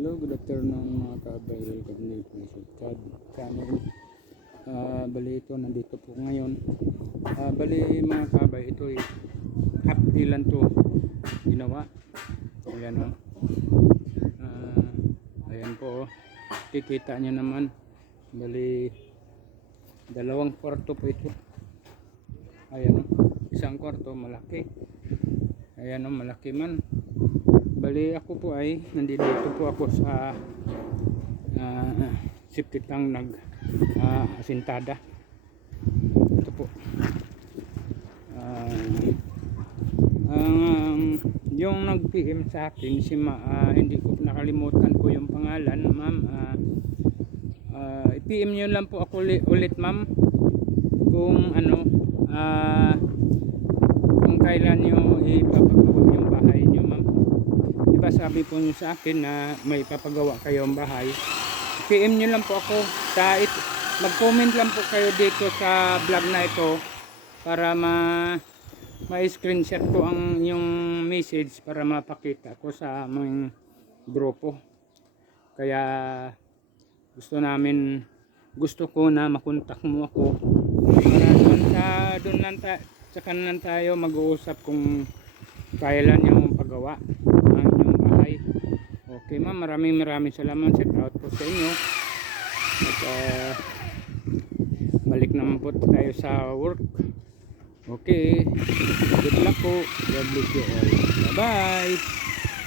Hello, good afternoon mga kaabay. Welcome to my channel. Bali ito, nandito po ngayon. Bali mga kaabay, ito half day lang to ginawa. Ayan o. Ayan po o. Kikita nyo naman. Bali, dalawang kwarto po ito. Ayan o. Isang kwarto, malaki. Ayan o, malaki man. Bali ako po ay nandito po ako sa sipitang asintada. Ito po yung nag-PM sa akin si hindi ko nakalimutan ko yung pangalan, ma'am. I-PM nyo lang po ako ulit, ma'am, kung ano kung kailan nyo ipapagawa yung bahay nyo, ma'am. Diba sabi po nyo sa akin na may papagawa kayong bahay, PM nyo lang po ako sa mag-comment lang po kayo dito sa vlog na ito para ma-screenshot ko ang yung message para mapakita ko sa aming grupo. Kaya gusto ko na makontak mo ako para doon lang tayo mag-uusap kung kailan yung paggawa ng inyong bahay. Okay ma'am, maraming salamat. Shout out po sa inyo. At balik naman po tayo sa work. Okay, good luck po. God bless you all. Bye bye.